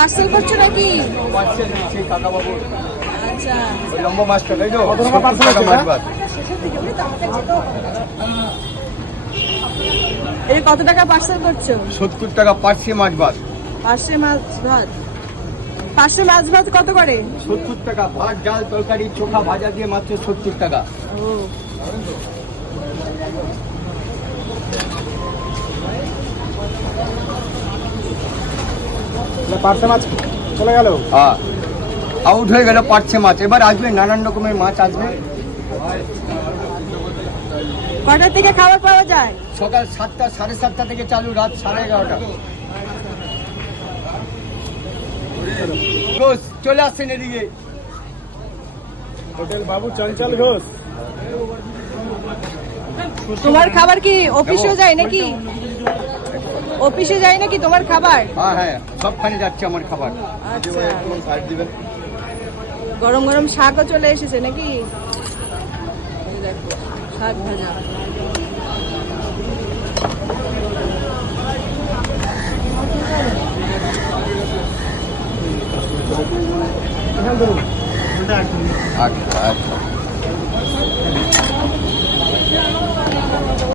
Parcel করছো নাকি? Parcel দিচ্ছি কাকা বাবু। আচ্ছা, ওই লম্বা মাছটা তাই তো? কত টাকা parcel 70 টাকা আছে মাছ এটা? ভাত। এই কত টাকা পার্সেল করছো? 70 টাকা পার্সে মাছ ভাত। পার্সে মাছ ভাত, পার্সে মাছ ভাত কত করে? 70 টাকা ভাত ডাল তরকারি চোখা ভাজা দিয়ে মাত্র 70 টাকা। ও, পার্সে মাছ চলে গেল। হ্যাঁ, আউট হয়ে গেল পার্সে মাছ। এবার আসবে নানান রকমের মাছ আসবে। কটার থেকে খাবার পাওয়া যায়? সকাল 7টা 7:30 থেকে চালু, রাত 11:30। ঘোষ চলে আসছেন এদিকে। হোটেল বাবু চঞ্চল ঘোষ। তোমার খাবার কি অফিসে যায় নাকি? অফিসে যায় নাকি তোমার খাবার? হ্যাঁ হ্যাঁ, সবখানে যাচ্ছে আমার খাবার। আচ্ছা, সাইড দিবেন। গরম গরম শাকও চলে এসেছে নাকি? এই দেখো, শাক ভাজা। আচ্ছা আচ্ছা।